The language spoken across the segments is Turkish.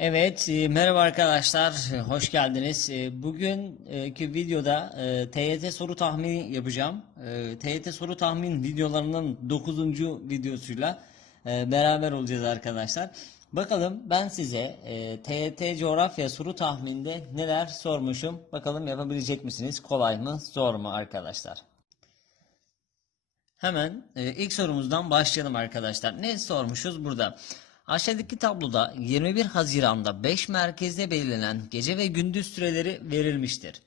Evet, e, merhaba arkadaşlar, e, hoş geldiniz. E, Bugünkü videoda TYT soru tahmini yapacağım. TYT soru tahmin videolarının 9. videosuyla beraber olacağız arkadaşlar. Bakalım ben size TYT coğrafya soru tahminde neler sormuşum. Bakalım yapabilecek misiniz? Kolay mı, zor mu arkadaşlar? Hemen ilk sorumuzdan başlayalım arkadaşlar. Ne sormuşuz burada? Aşağıdaki tabloda 21 Haziran'da 5 merkezde belirlenen gece ve gündüz süreleri verilmiştir.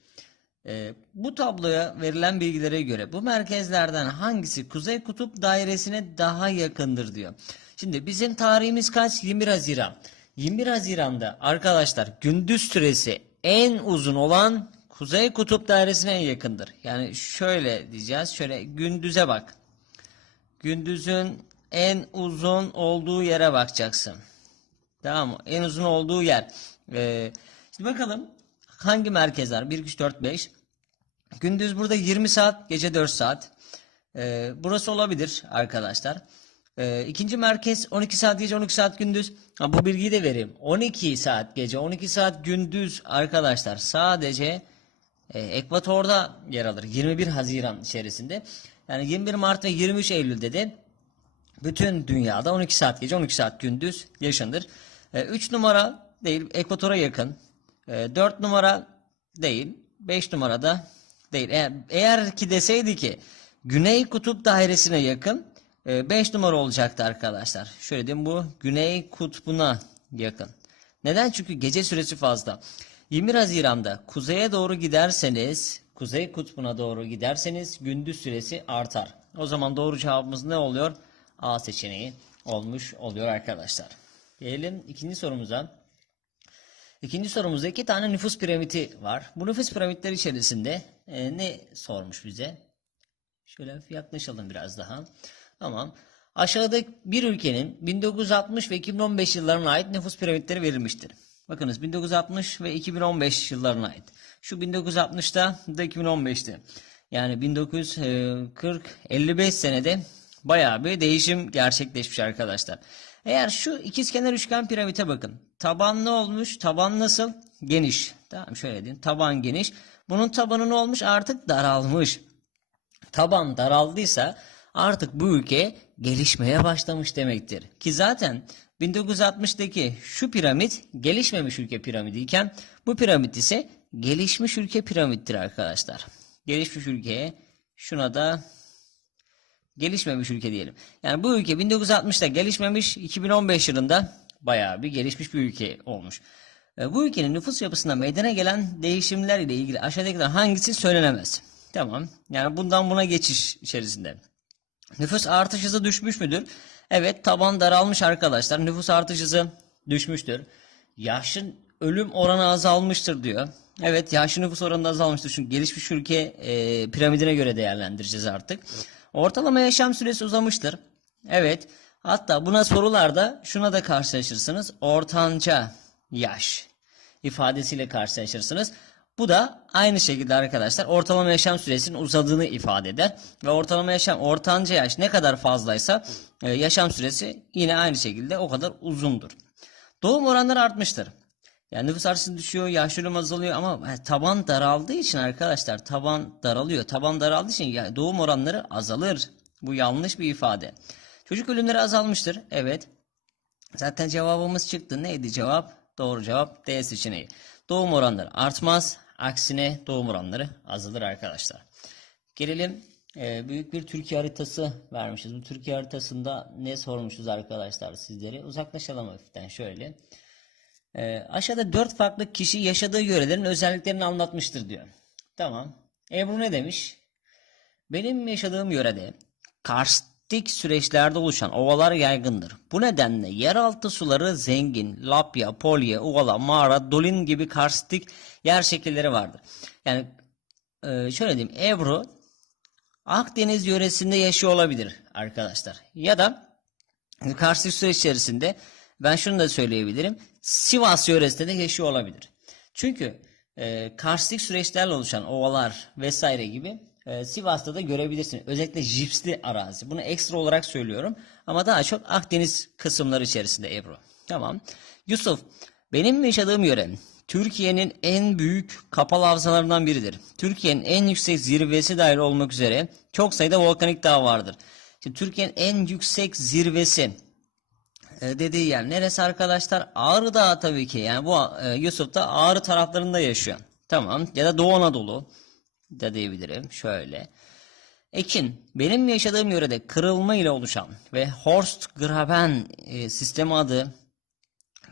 E, bu tabloya verilen bilgilere göre bu merkezlerden hangisi Kuzey Kutup dairesine daha yakındır diyor. Şimdi bizim tarihimiz kaç? 21 Haziran. 21 Haziran'da arkadaşlar gündüz süresi en uzun olan Kuzey Kutup dairesine en yakındır. Yani şöyle diyeceğiz. Şöyle gündüze bak. Gündüzün en uzun olduğu yere bakacaksın. Tamam mı? En uzun olduğu yer. Ee, şimdi bakalım hangi merkezler? 1, 2, 3, 4, 5. Gündüz burada 20 saat, gece 4 saat. Ee, burası olabilir arkadaşlar. Ee, ikinci merkez 12 saat gece 12 saat gündüz. Ha, bu bilgiyi de vereyim. 12 saat gece 12 saat gündüz arkadaşlar sadece e, ekvatorda yer alır. 21 Haziran içerisinde. Yani 21 Mart ve 23 Eylül'de de bütün dünyada 12 saat gece 12 saat gündüz yaşanır. 3 numara değil ekvatora yakın. 4 numara değil. 5 numarada değil. Eğer, eğer ki deseydi ki Güney Kutup dairesine yakın 5 numara olacaktı arkadaşlar. Şöyle diyeyim bu Güney Kutbu'na yakın. Neden? Çünkü gece süresi fazla. 21 Haziran'da kuzeye doğru giderseniz, kuzey kutbuna doğru giderseniz gündüz süresi artar. O zaman doğru cevabımız ne oluyor? A seçeneği olmuş oluyor arkadaşlar. Gelelim ikinci sorumuza. İkinci sorumuzda iki tane nüfus piramidi var. Bu nüfus piramitleri içerisinde e, ne sormuş bize? Şöyle yaklaşalım biraz daha. Tamam. Aşağıda bir ülkenin 1960 ve 2015 yıllarına ait nüfus piramitleri verilmiştir. Bakınız 1960 ve 2015 yıllarına ait. Şu 1960'ta da 2015'te. Yani 1940 55 senede bayağı bir değişim gerçekleşmiş arkadaşlar. Eğer şu ikizkenar üçgen piramite bakın. Taban ne olmuş? Taban nasıl? Geniş. Tamam şöyle diyeyim. Taban geniş. Bunun tabanı ne olmuş? Artık daralmış. Taban daraldıysa artık bu ülke gelişmeye başlamış demektir. Ki zaten 1960'daki şu piramit gelişmemiş ülke piramidi iken bu piramit ise gelişmiş ülke piramittir arkadaşlar. Gelişmiş ülkeye şuna da gelişmemiş ülke diyelim. Yani bu ülke 1960'da gelişmemiş 2015 yılında bayağı bir gelişmiş bir ülke olmuş. E, Bu ülkenin nüfus yapısında meydana gelen değişimler ile ilgili aşağıdakiler hangisi söylenemez? Tamam. Yani bundan buna geçiş içerisinde. Nüfus artış hızı düşmüş müdür? Evet taban daralmış arkadaşlar. Nüfus artış hızı düşmüştür. Yaşın ölüm oranı azalmıştır diyor. Evet yaşlı nüfus oranı azalmıştır. Çünkü gelişmiş ülke e, piramidine göre değerlendireceğiz artık. Ortalama yaşam süresi uzamıştır. Evet. Hatta buna sorularda şuna da karşılaşırsınız. Ortanca yaş ifadesiyle karşılaşırsınız. Bu da aynı şekilde arkadaşlar ortalama yaşam süresinin uzadığını ifade eder. Ve ortalama yaşam ortanca yaş ne kadar fazlaysa e, yaşam süresi yine aynı şekilde o kadar uzundur. Doğum oranları artmıştır. Yani nüfus artışı düşüyor, yaşlı azalıyor ama taban daraldığı için arkadaşlar taban daralıyor. Taban daraldığı için doğum oranları azalır. Bu yanlış bir ifade. Çocuk ölümleri azalmıştır. Evet. Zaten cevabımız çıktı. Neydi cevap? Doğru cevap D seçeneği. Doğum oranları artmaz. Aksine doğum oranları azalır arkadaşlar. Gelelim e, büyük bir Türkiye haritası vermişiz. Bu Türkiye haritasında ne sormuşuz arkadaşlar sizlere? Uzaklaşalım hafiften şöyle. E, aşağıda dört farklı kişi yaşadığı yörelerin özelliklerini anlatmıştır diyor. Tamam. Ebru ne demiş? Benim yaşadığım yörede karstik süreçlerde oluşan ovalar yaygındır. Bu nedenle yeraltı suları zengin, lapya, polye, ovala, mağara, dolin gibi karstik yer şekilleri vardır. Yani e, şöyle diyeyim Ebru Akdeniz yöresinde yaşıyor olabilir arkadaşlar. Ya da karstik süreç içerisinde ben şunu da söyleyebilirim. Sivas yöresinde de yaşıyor olabilir. Çünkü e, karstik süreçlerle oluşan ovalar vesaire gibi e, Sivas'ta da görebilirsin. Özellikle jipsli arazi. Bunu ekstra olarak söylüyorum. Ama daha çok Akdeniz kısımları içerisinde Ebru. Tamam. Yusuf Benim yaşadığım yöre Türkiye'nin en büyük kapalı havzalarından biridir. Türkiye'nin en yüksek zirvesi dahil olmak üzere çok sayıda volkanik dağ vardır. Şimdi Türkiye'nin en yüksek zirvesi e, dediği yer neresi arkadaşlar? Ağrı Dağı tabii ki. Yani bu e, Yusuf da Ağrı taraflarında yaşıyor. Tamam. Ya da Doğu Anadolu da diyebilirim. Şöyle. Ekin, benim yaşadığım yörede kırılma ile oluşan ve Horst Graben e, sistemi adı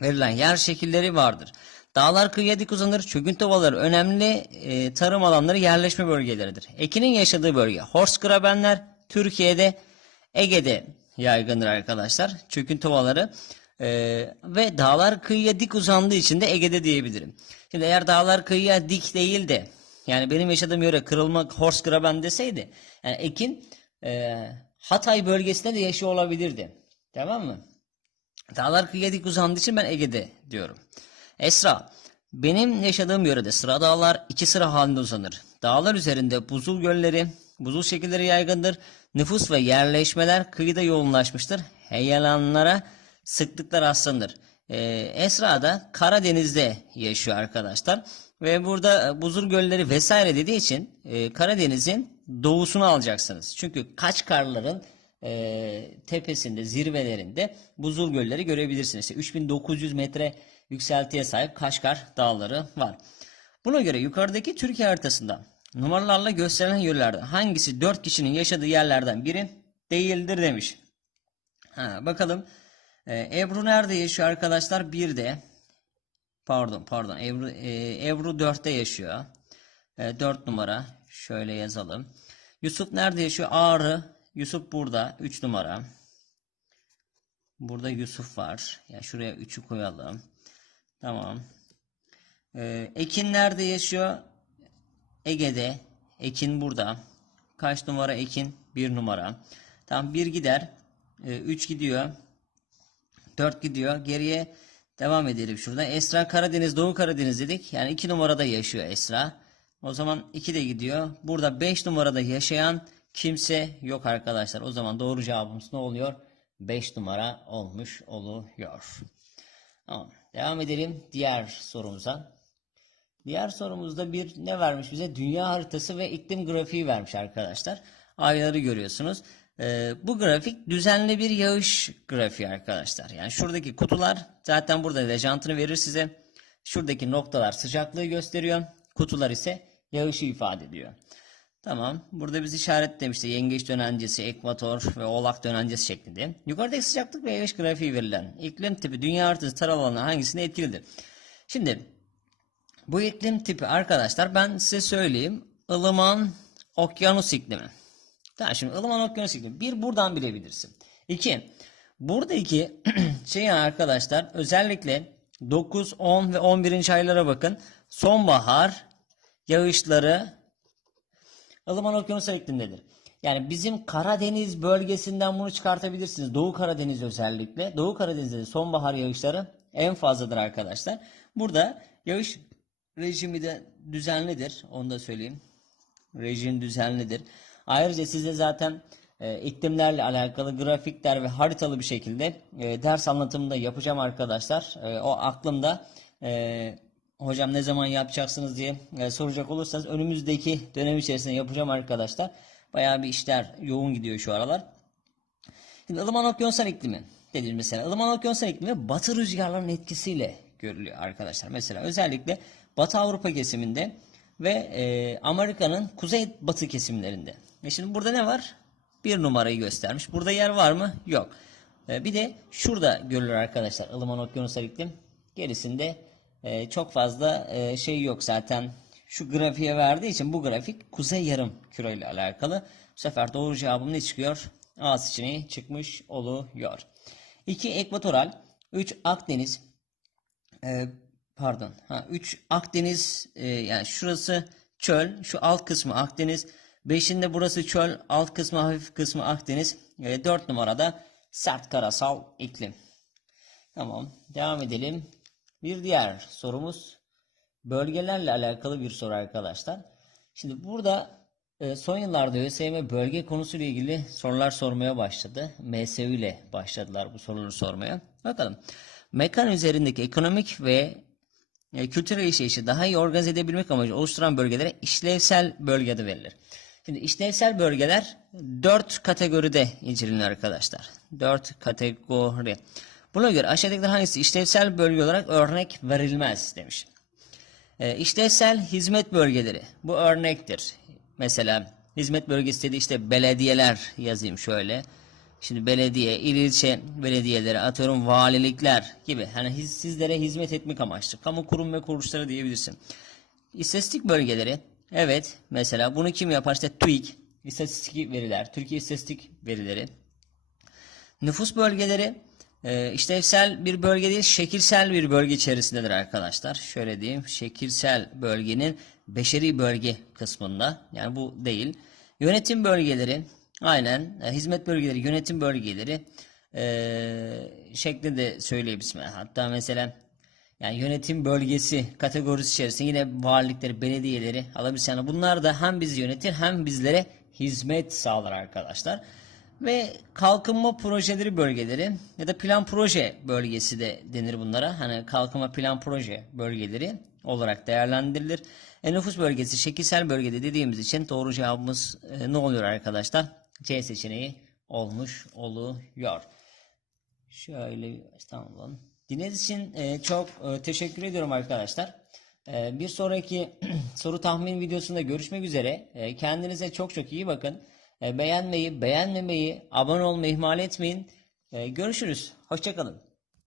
verilen yer şekilleri vardır. Dağlar kıyıya dik uzanır, çöküntü ovaları önemli e, tarım alanları yerleşme bölgeleridir. Ekinin yaşadığı bölge Horst Grabenler Türkiye'de Ege'de yaygındır arkadaşlar. Çöküntü ovaları e, ve dağlar kıyıya dik uzandığı için de Ege'de diyebilirim. Şimdi eğer dağlar kıyıya dik değil de yani benim yaşadığım yöre kırılma Horst Graben deseydi yani Ekin e, Hatay bölgesinde de yaşıyor olabilirdi. Tamam mı? Dağlar kıyıya dik uzandığı için ben Ege'de diyorum. Esra, benim yaşadığım yörede sıra dağlar iki sıra halinde uzanır. Dağlar üzerinde buzul gölleri, buzul şekilleri yaygındır. Nüfus ve yerleşmeler kıyıda yoğunlaşmıştır. Heyelanlara sıklıkla rastlanır. Ee, Esra da Karadeniz'de yaşıyor arkadaşlar. Ve burada e, buzul gölleri vesaire dediği için e, Karadeniz'in doğusunu alacaksınız. Çünkü Kaçkarların e, tepesinde, zirvelerinde buzul gölleri görebilirsiniz. İşte 3900 metre yükseltiye sahip Kaşgar dağları var. Buna göre yukarıdaki Türkiye haritasında numaralarla gösterilen yerlerden hangisi 4 kişinin yaşadığı yerlerden biri değildir demiş. Ha, bakalım e, Ebru nerede yaşıyor arkadaşlar? 1'de. Pardon pardon Ebru, e, Ebru 4'te yaşıyor. E, 4 numara. Şöyle yazalım. Yusuf nerede yaşıyor? Ağrı. Yusuf burada. 3 numara. Burada Yusuf var. Ya şuraya 3'ü koyalım. Tamam. Ee, Ekin nerede yaşıyor? Ege'de. Ekin burada. Kaç numara Ekin? 1 numara. Tamam 1 gider. 3 gidiyor. 4 gidiyor. Geriye devam edelim şurada. Esra Karadeniz, Doğu Karadeniz dedik. Yani 2 numarada yaşıyor Esra. O zaman 2 de gidiyor. Burada 5 numarada yaşayan kimse yok arkadaşlar. O zaman doğru cevabımız ne oluyor? 5 numara olmuş oluyor. Tamam. Devam edelim diğer sorumuza. Diğer sorumuzda bir ne vermiş bize? Dünya haritası ve iklim grafiği vermiş arkadaşlar. Ayları görüyorsunuz. Ee, bu grafik düzenli bir yağış grafiği arkadaşlar. Yani şuradaki kutular zaten burada lejantını verir size. Şuradaki noktalar sıcaklığı gösteriyor. Kutular ise yağışı ifade ediyor. Tamam. Burada biz işaretlemişti. Yengeç dönencesi, ekvator ve oğlak dönencesi şeklinde. Yukarıdaki sıcaklık ve yağış grafiği verilen iklim tipi dünya haritası taralarından hangisine etkilidir? Şimdi bu iklim tipi arkadaşlar ben size söyleyeyim. ılıman okyanus iklimi. Tamam şimdi ılıman okyanus iklimi. Bir buradan bilebilirsin. İki. Buradaki şey arkadaşlar özellikle 9, 10 ve 11. aylara bakın. Sonbahar yağışları ılıman okyanus iklimdedir. Yani bizim Karadeniz bölgesinden bunu çıkartabilirsiniz. Doğu Karadeniz özellikle. Doğu Karadeniz'de de sonbahar yağışları en fazladır arkadaşlar. Burada yağış rejimi de düzenlidir. Onu da söyleyeyim. Rejim düzenlidir. Ayrıca size zaten e, iklimlerle alakalı grafikler ve haritalı bir şekilde e, ders anlatımında yapacağım arkadaşlar. E, o aklımda e, hocam ne zaman yapacaksınız diye e, soracak olursanız önümüzdeki dönem içerisinde yapacağım arkadaşlar. Bayağı bir işler yoğun gidiyor şu aralar. Şimdi ılıman okyanusal iklimi dediğimiz mesela ılıman okyanusal iklimi batı rüzgarlarının etkisiyle görülüyor arkadaşlar. Mesela özellikle Batı Avrupa kesiminde ve e, Amerika'nın kuzey batı kesimlerinde. Ve şimdi burada ne var? Bir numarayı göstermiş. Burada yer var mı? Yok. E, bir de şurada görülür arkadaşlar ılıman okyanusal iklim. Gerisinde e, çok fazla e, şey yok zaten. Şu grafiğe verdiği için bu grafik kuzey yarım küre ile alakalı. Bu sefer doğru cevabım ne çıkıyor? A seçeneği çıkmış oluyor. 2 ekvatoral, 3 Akdeniz, e, pardon, ha 3 Akdeniz e, yani şurası çöl, şu alt kısmı Akdeniz, 5'inde burası çöl, alt kısmı hafif kısmı Akdeniz, e, 4 numarada sert karasal iklim. Tamam, devam edelim. Bir diğer sorumuz bölgelerle alakalı bir soru arkadaşlar. Şimdi burada e, son yıllarda ÖSYM bölge konusuyla ilgili sorular sormaya başladı. MSU ile başladılar bu soruları sormaya. Bakalım. mekan üzerindeki ekonomik ve e, kültürel işleyişi daha iyi organize edebilmek amacıyla oluşturan bölgelere işlevsel bölge adı verilir. Şimdi işlevsel bölgeler dört kategoride incelenir arkadaşlar. Dört kategori. Buna göre aşağıdakiler hangisi işlevsel bölge olarak örnek verilmez demiş. E, işlevsel hizmet bölgeleri. Bu örnektir. Mesela hizmet bölgesi dedi işte belediyeler yazayım şöyle. Şimdi belediye, il ilçe belediyeleri, atıyorum valilikler gibi. Hani sizlere hizmet etmek amaçlı. Kamu kurum ve kuruluşları diyebilirsin. İstatistik bölgeleri. Evet. Mesela bunu kim yapar? İşte TÜİK. İstatistik veriler. Türkiye İstatistik verileri. Nüfus bölgeleri e, işlevsel bir bölge değil, şekilsel bir bölge içerisindedir arkadaşlar. Şöyle diyeyim, şekilsel bölgenin beşeri bölge kısmında. Yani bu değil. Yönetim bölgeleri, aynen e, hizmet bölgeleri, yönetim bölgeleri e, şeklinde söyleyebiliriz. Hatta mesela yani yönetim bölgesi kategorisi içerisinde yine varlıkları, belediyeleri alabilirsin. Yani bunlar da hem bizi yönetir hem bizlere hizmet sağlar arkadaşlar. Ve kalkınma projeleri bölgeleri ya da plan proje bölgesi de denir bunlara. Hani kalkınma plan proje bölgeleri olarak değerlendirilir. E, nüfus bölgesi şekilsel bölgede dediğimiz için doğru cevabımız e, ne oluyor arkadaşlar? C seçeneği olmuş oluyor. Şöyle tamam. Dinlediğiniz için e, çok e, teşekkür ediyorum arkadaşlar. E, bir sonraki soru tahmin videosunda görüşmek üzere. Kendinize çok çok iyi bakın. Beğenmeyi, beğenmemeyi, abone olmayı ihmal etmeyin. Görüşürüz. Hoşçakalın.